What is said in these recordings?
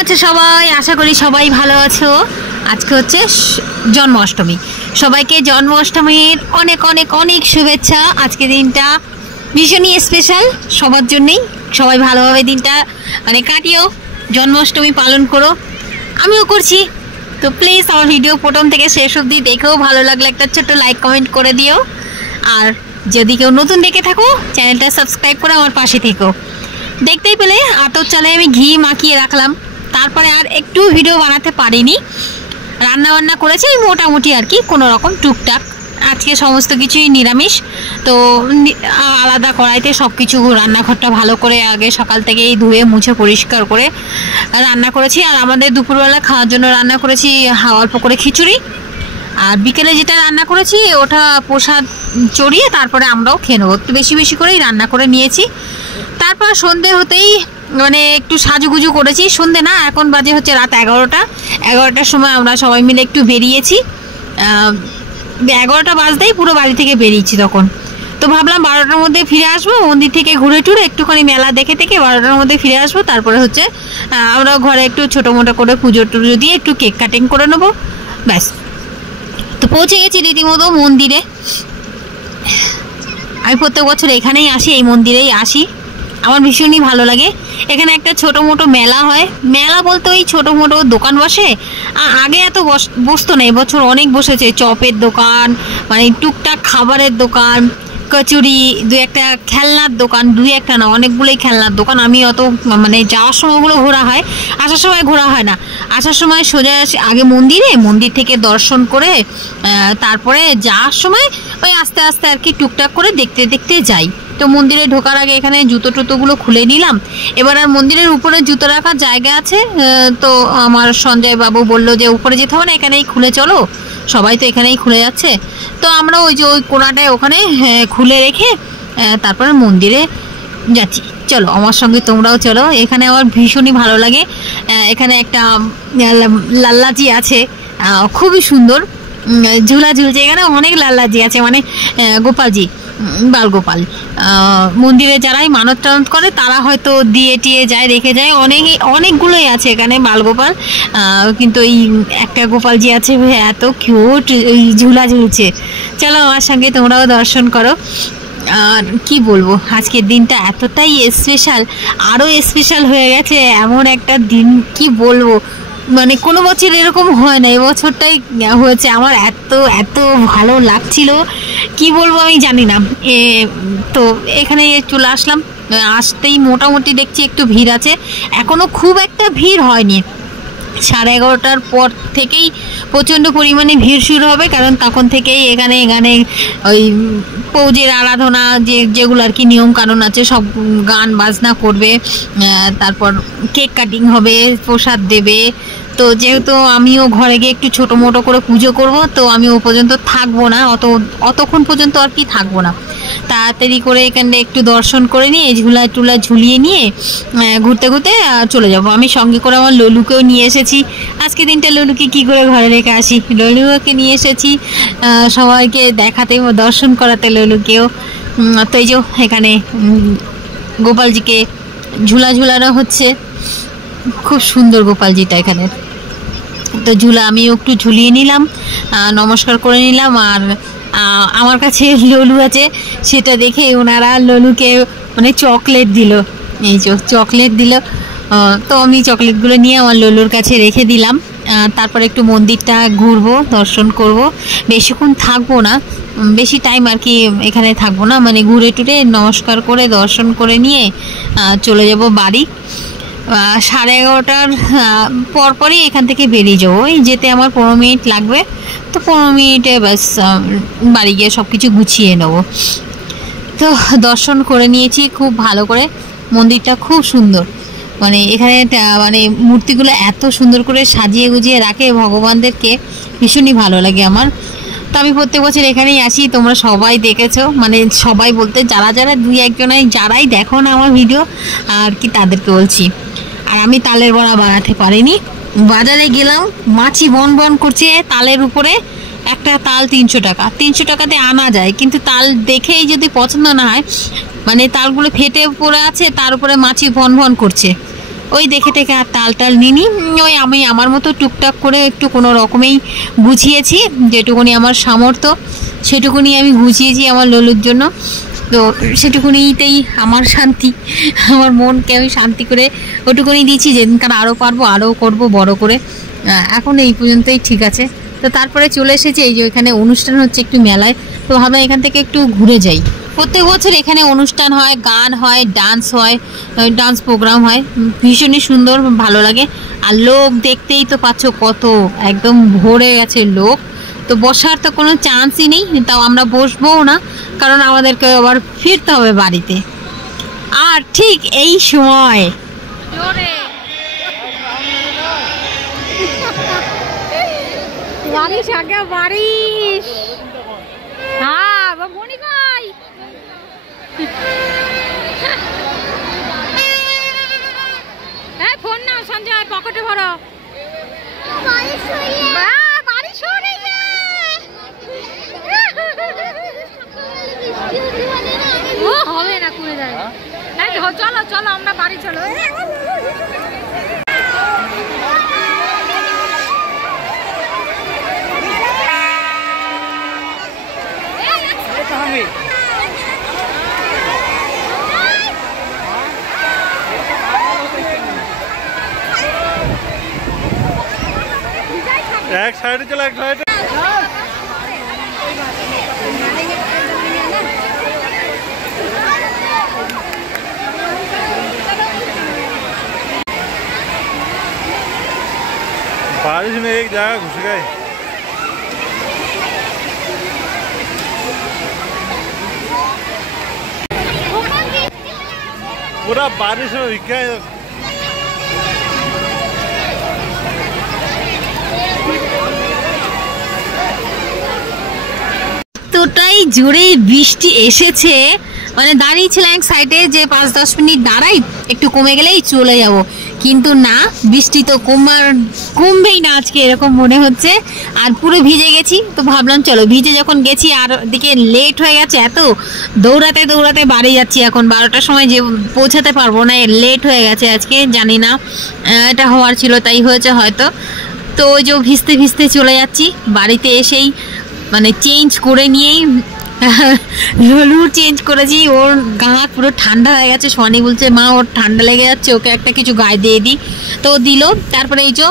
আচ্ছা সবাই, আশা করি সবাই ভালো আছো। আজকে হচ্ছে জন্মাষ্টমী। সবাইকে জন্মাষ্টমীর অনেক অনেক অনেক শুভেচ্ছা। আজকে দিনটা ভীষণই স্পেশাল সবার জন্যই। সবাই ভালোভাবে দিনটা কাটিও, জন্মাষ্টমী পালন করো, আমিও করছি। তো প্লিজ আমার ভিডিও প্রথম থেকে শেষ অবধি দেখেও ভালো লাগলে একটা ছোট্ট লাইক কমেন্ট করে দিও। আর যদি কেউ নতুন দেখে থাকো চ্যানেলটা সাবস্ক্রাইব করে আমার পাশে থেকো। দেখতেই পেলে আতর চালে আমি ঘি মাখিয়ে রাখলাম, তারপরে আর একটু ভিডিও বানাতে পারিনি। রান্না বান্না করেছি মোটামুটি আর কি, কোনো রকম টুকটাক। আজকে সমস্ত কিছুই নিরামিষ, তো আলাদা কড়াইতে সব কিছু রান্নাঘরটা ভালো করে আগে সকাল থেকেই ধুয়ে মুছে পরিষ্কার করে রান্না করেছি। আর আমাদের দুপুরবেলা খাওয়ার জন্য রান্না করেছি অল্প করে খিচুড়ি, আর বিকেলে যেটা রান্না করেছি ওটা প্রসাদ চড়িয়ে তারপরে আমরাও খেয়ে নেবো। একটু বেশি বেশি করেই রান্না করে নিয়েছি। তারপর সন্ধে হতেই একটু সাজুগুজু করেছি। সন্ধে না, এখন বাজে হচ্ছে রাত 11টার সময় আমরা সবাই মিলে একটু বেরিয়েছি। 11টা বাজতেই পুরো বাড়ি থেকে বেরিয়েছি তখন। তো ভাবলাম 12টার মধ্যে ফিরে আসবো, মন্দির থেকে ঘুরে টুরে একটুখানি মেলা দেখে 12টার মধ্যে ফিরে আসবো। তারপরে হচ্ছে আমরা ঘরে একটু ছোটো মোটো করে পুজো টুজো দিয়ে একটু কেক কাটিং করে নেবো, ব্যাস। তো পৌঁছে গেছি রীতিমতো মন্দিরে। আমি প্রত্যেক বছর এখানেই আসি, এই মন্দিরেই আসি। আমার ভীষণই ভালো লাগে। এখানে একটা ছোটো মোটো মেলা হয়। মেলা বলতে ওই ছোটো মোটো দোকান বসে। আগে এত বসতো না, এবছর অনেক বসেছে। চপের দোকান, টুকটাক খাবারের দোকান, কচুরি, দু একটা খেলনার দোকান, একটা না অনেকগুলোই খেলনার দোকান। আমি অত যাওয়ার সময়গুলো ঘোরা হয়, আসার সময় ঘোরা হয় না। আসার সময় সোজা আগে মন্দির থেকে দর্শন করে তারপরে যাওয়ার সময় ওই আস্তে আস্তে আর কি টুকটাক করে দেখতে দেখতে যাই। তো মন্দিরে ঢোকার আগে এখানে জুতো টুতোগুলো খুলে নিলাম। এবার আর মন্দিরের উপরে জুতো রাখার জায়গা আছে, তো আমার সঞ্জয় বাবু বললো যে উপরে যেতে হবে না, এখানেই খুলে চলো, সবাই তো এখানেই খুলে যাচ্ছে। তো আমরা ওই কোণাটায় ওখানে খুলে রেখে তারপরে মন্দিরে যাচ্ছি। চলো আমার সঙ্গে তোমরাও চলো। এখানে আমার ভীষণই ভালো লাগে। এখানে একটা লাল্লাজি আছে, খুবই সুন্দর ঝুলা ঝুলছে। এখানে অনেক লাল্লাজি আছে, গোপালজি, বালগোপাল। মন্দিরে যারাই মানত টানত করে তারা হয়তো দিয়ে টিয়ে যায়, রেখে যায়। অনেকগুলোই আছে এখানে বালগোপাল, কিন্তু এই একটা গোপালজি আছে, এত কিউট, এই ঝুলা ঝুলছে। চলো আমার সঙ্গে তোমরাও দর্শন করো। আর কি বলবো, আজকের দিনটা এতটাই স্পেশাল, আরও স্পেশাল হয়ে গেছে এমন একটা দিন। কি বলবো, কোনো বছর এরকম হয় না, এবছরটাই হয়েছে। আমার এত এত ভালো লাগছিল, কি বলবো আমি জানি না। তো এখানে চলে আসলাম। আসতেই মোটামুটি দেখছি একটু ভিড় আছে, এখনও খুব একটা ভিড় হয়নি। 11:30টার পর থেকেই প্রচণ্ড পরিমাণে ভিড় শুরু হবে, কারণ তখন থেকেই এখানে ওই পৌজের আরাধনা যেগুলো আর কি নিয়ম কানুন আছে, সব গান বাজনা করবে, তারপর কেক কাটিং হবে, প্রসাদ দেবে। তো যেহেতু আমিও ঘরে গিয়ে একটু ছোটো মোটো করে পুজো করব, তো আমি ও পর্যন্ত থাকবো না, অতক্ষণ পর্যন্ত আর কি থাকবো না। তাড়াতাড়ি করে এখানে একটু দর্শন করে নিয়ে ঝুলা টুলা ঝুলিয়ে নিয়ে ঘুরতে ঘুরতে চলে যাব। আমি সঙ্গে করে আমার ললুকেও নিয়ে এসেছি। আজকে দিনটা ললুকে কি করে ঘরে রেখে আসি, ললুকে নিয়ে এসেছি সবাইকে দেখাতে, দর্শন করাতে ললুকেও। তো এই যে এখানে গোপালজিকে ঝুলা ঝুলানো হচ্ছে, খুব সুন্দর গোপালজিটা এখানে। তো ঝুলা আমিও একটু ঝুলিয়ে নিলাম, নমস্কার করে নিলাম। আর আমার কাছে ললু আছে, সেটা দেখে ওনারা ললুকে চকলেট দিল, এই যে চকলেট দিল। তো আমি চকলেটগুলো নিয়ে আমার ললুর কাছে রেখে দিলাম। তারপরে একটু মন্দিরটা ঘুরবো, দর্শন করব। বেশিক্ষণ থাকবো না, বেশি টাইম আর কি এখানে থাকবো না, ঘুরে টুরে নমস্কার করে দর্শন করে নিয়ে চলে যাব বাড়ি। 11:30টার পরপরই এখান থেকে বেরিয়ে যাবো। ওই যেতে আমার 15 মিনিট লাগবে, তো 15 মিনিটে ব্যাস বাড়ি গিয়ে সব কিছু গুছিয়ে নেবো। তো দর্শন করে নিয়েছি খুব ভালো করে। মন্দিরটা খুব সুন্দর, এখানে মূর্তিগুলো এত সুন্দর করে সাজিয়ে গুজিয়ে রাখে ভগবানদেরকে, ভীষণই ভালো লাগে আমার। তো আমি প্রত্যেক বছর এখানেই আসি, তোমরা সবাই দেখেছো, সবাই বলতে যারা 2-1 যারাই দেখো না আমার ভিডিও আর কি, তাদেরকে বলছি। আর আমি তালের বড়া বানাতে পারিনি। বাজারে গেলাম, মাছি বন বন করছে তালের উপরে। একটা তাল 300 টাকা, 300 টাকাতে আনা যায়, কিন্তু তাল দেখেই যদি পছন্দ না হয়, তালগুলো ফেটে পড়ে আছে, তার উপরে মাছি ভন ভন করছে। ওই দেখে থেকে আর তাল নিইনি। ওই আমি আমার মতো টুকটাক করে একটু কোনো রকমেই গুছিয়েছি, যেটুকুনি আমার সামর্থ্য সেটুকুনি আমি গুছিয়েছি আমার ললুর জন্য। তো সেটুকুনিতেই আমার শান্তি, আমার মনকে আমি শান্তি করে ওটুকুনি দিয়েছি। যেদিনকার আরও পারবো আরও করবো বড় করে, এখন এই পর্যন্তই ঠিক আছে। তো তারপরে চলে এসেছি এই যে এখানে অনুষ্ঠান হচ্ছে একটু মেলায়, তো ভাবলাম এখান থেকে একটু ঘুরে যাই। প্রত্যেক বছর এখানে অনুষ্ঠান হয়, গান হয়, ডান্স হয়, ডান্স প্রোগ্রাম হয়, ভীষণই সুন্দর ভালো লাগে। আর লোক দেখতেই তো পাচ্ছ কত, একদম ভরে গেছে লোক। তো বসার তো কোনো চান্সই নেই, তাও আমরা বসবোও না, কারণ আমাদেরকে আবার ফিরতে হবে বাড়িতে। আর ঠিক এই সময় বারিশ আগে বারিশ, হ্যাঁ মনি ভাই হ্যাঁ ফোন নাও সঞ্জয়, পকেটে ভরো। ও হবে না, করে যায়। চলো চলো আমরা বাড়ি চলো। एक साइड चला, एक साइड बारिश में एक जगह घुस गए। पूरा बारिश में भीग गए। এতটাই জোরে বৃষ্টি এসেছে, মানে দাঁড়িয়েছিলাম এক সাইডে যে 5-10 মিনিট দাঁড়াই, একটু কমে গেলেই চলে যাব, কিন্তু না, বৃষ্টি তো কমবেই না আজকে এরকম মনে হচ্ছে। আর পুরো ভিজে গেছি, তো ভাবলাম চলো ভিজে যখন গেছি, আর দিকে লেট হয়ে গেছে, এত দৌড়াতে দৌড়াতে বাড়ি যাচ্ছি, এখন 12টার সময় যে পৌঁছাতে পারবো না, লেট হয়ে গেছে আজকে, জানি না এটা হওয়ার ছিল তাই হয়েছে হয়তো। তো ওই যে ভিজতে ভিজতে চলে যাচ্ছি, বাড়িতে এসেই মানে চেঞ্জ করে নিয়েই ললুর চেঞ্জ করেছি, ওর গা পুরো ঠান্ডা হয়ে গেছে। সোয়ানি বলছে মা ওর ঠান্ডা লেগে যাচ্ছে, ওকে একটা কিছু গায়ে দিয়ে দিই, তো দিল। তারপরে এই যে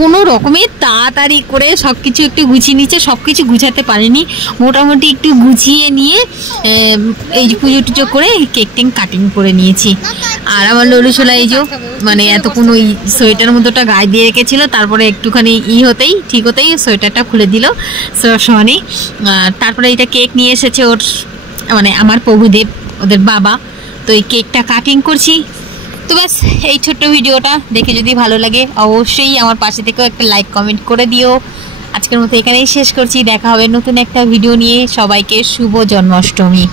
কোনো রকমে তাড়াতাড়ি করে সব কিছু একটু গুছিয়ে নিচ্ছে, সব কিছু গুছাতে পারিনি, মোটামুটি একটু গুছিয়ে নিয়ে এই যে পুজো টুজো করে কেক টেক কাটিং করে নিয়েছি। আর আমার ললু সোলা এই যে মানে এতক্ষণ ওই সোয়েটার মতোটা গায়ে দিয়ে রেখেছিল, তারপরে একটুখানি হতেই ঠিক হতেই সোয়েটারটা খুলে দিল সোয়ানি। তারপরে এটা কেক নিয়ে এসেছে ওর মানে আমার প্রভুদেব, ওদের বাবা। তো এই কেকটা কাটিং করছি। তো ব্যাস এই ছোট্ট ভিডিওটা দেখে যদি ভালো লাগে অবশ্যই আমার পাশে থেকেও একটা লাইক কমেন্ট করে দিও। আজকের মতো এখানেই শেষ করছি, দেখা হবে নতুন একটা ভিডিও নিয়ে। সবাইকে শুভ জন্মাষ্টমী।